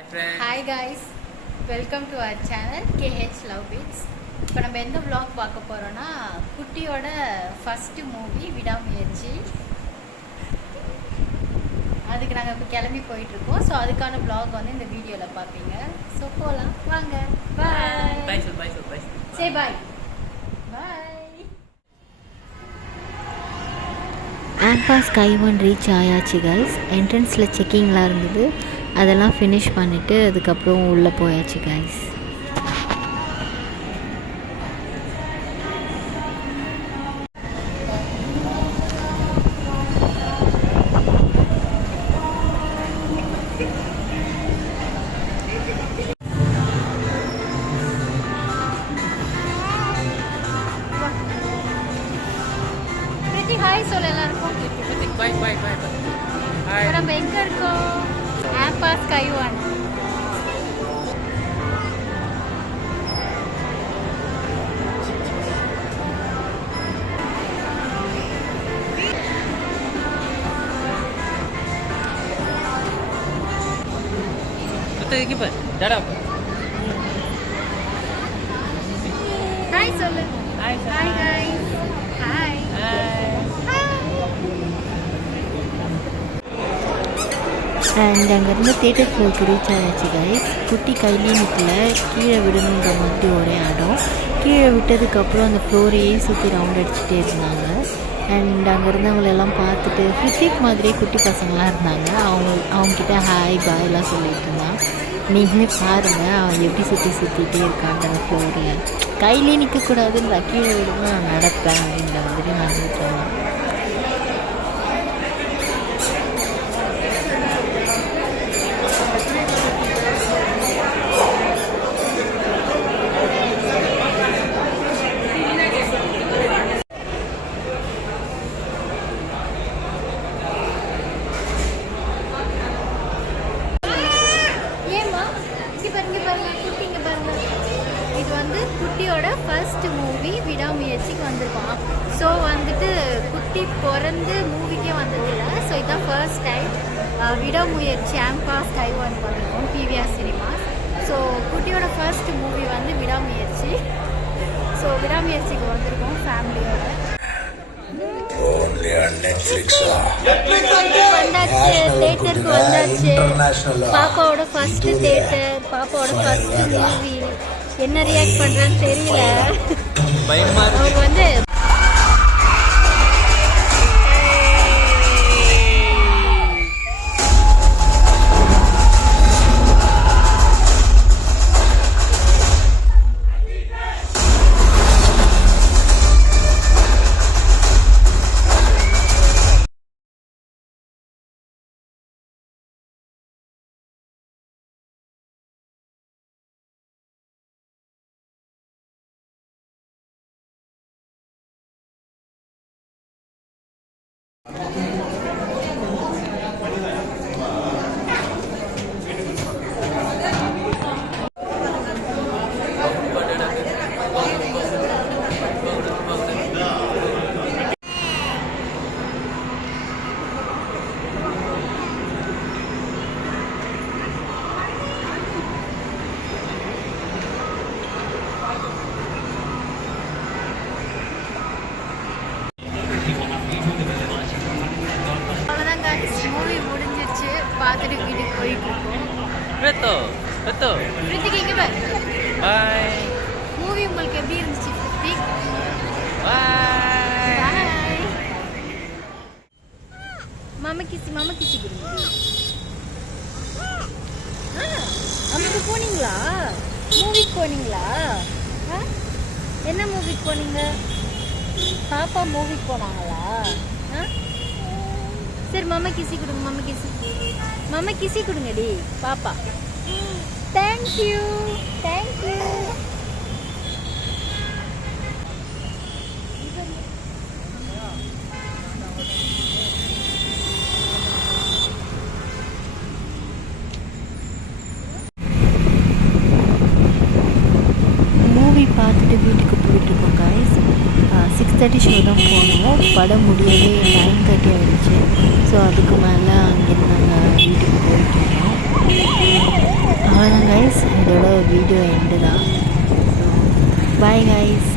Hi guys, welcome to our channel KH Love Beats. இப்போ நம்ம எந்த vlog பார்க்க போறோம்னா குட்டியோட ஃபர்ஸ்ட் மூவி விடாமுயற்சி. அதுக்கு நாங்கள் இப்போ கிளம்பி போயிட்டு இருக்கோம். ஸோ அதுக்கான vlog வந்து இந்த வீடியோவில் பார்ப்பீங்க. ஸோ போகலாம் வாங்க. பாய். பாய். சே பாய். பாய். ஆம்பா ஸ்கை ஒன் ரீச் ஆயாச்சு கைஸ். என்ட்ரன்ஸில் செக்கிங்லாம் இருந்தது, அதெல்லாம் ஃபினிஷ் பண்ணிவிட்டு அதுக்கப்புறம் உள்ளே போயாச்சு கைஸ். பிரீத்தி ஹாய் சொல்ல எல்லாருக்கும். பாய். இப்போ நம்ம எங்கே இருக்கோம்? ஆம்பா ஸ்கை ஒன். ஹாய் சொல்லு. Hi guys. ஹாய். அண்ட் அங்கேருந்து தேட்டர் ஃப்ளோருக்கு ரீச் ஆயாச்சு கைஸ். குட்டி கையிலே நிற்கல, கீழே விடணுன்ற மாதிரி ஒரே ஆடம். கீழே விட்டதுக்கப்புறம் அந்த ஃப்ளோரையே சுற்றி ரவுண்ட் அடிச்சுட்டே இருந்தாங்க. அண்ட் அங்கே இருந்தவங்களெல்லாம் பார்த்துட்டு ஃபிசிக் மாதிரியே குட்டி பசங்களாம் இருந்தாங்க. அவங்கக்கிட்ட ஹாய் பாய்லாம் சொல்லிட்டு இருந்தான். நீங்களே பாருங்கள் அவன் எப்படி சுற்றிட்டே இருக்கான் அந்த ஃப்ளோரில். கையிலே நிற்கக்கூடாதுன்னு கீழே விடுங்க நான் நடப்பேன் அப்படின்ற மாதிரி நடந்துட்டு இருந்தான். இது வந்து குட்டியோட ஃபர்ஸ்ட் மூவி விடாமுயற்சிக்கு வந்திருக்கோம். ஸோ வந்துட்டு குட்டி பிறந்து மூவிக்கே வந்ததில்லை. ஸோ இதுதான் ஃபர்ஸ்ட் டைம் விடாமுயற்சி ஆம்பா ஸ்கை ஒன் வந்திருக்கோம் பிவிஆர் சினிமாஸ். ஸோ குட்டியோட ஃபர்ஸ்ட் மூவி வந்து விடாமுயற்சி. ஸோ விடாமுயற்சிக்கு வந்திருக்கோம் ஃபேமிலியோட. தேட்டருக்கு வந்தாச்சு. பாப்பாவோட ஃபர்ஸ்ட் தேட்டர், பாப்பாவோட ஃபர்ஸ்ட் மூவி. என்ன ரியாக்ட் பண்றான்னு தெரியல. அவங்க வந்து மூவி முடிஞ்சிருச்சு. பார்த்துட்டு வீட்டுக்கு போயிட்டு இருக்கோம். ரித்திக் இங்க பாரு. பாய். மூவி உங்களுக்கு எப்படி இருந்துச்சு ரித்திக்? பாய். மாமா கிசி கொடுங்க. அம்மா போனீங்களா? மூவிக்கு போனீங்களா? என்ன மூவிக்கு போனீங்க? பாப்பா மூவிக்கு போனாங்களா? சரி மாமா கிசி கொடுங்க. மாமா கிசி கொடுங்கடி பாப்பா. தேங்க்யூ. மூவி பார்த்துட்டு வீட்டுக்கு போயிட்டுருக்கோம் கைஸ். 6:30 ஷோ தான் போனோம். படம் முடியவே 9:30 ஆகிடுச்சு. ஸோ அதுக்கு மேலே அங்கேருந்து நாங்கள் வீட்டுக்கு போயிட்டுருக்கோம். அவ்வளோதான் கைஸ், இதோட வீடியோ எண்டு தான். Bye guys.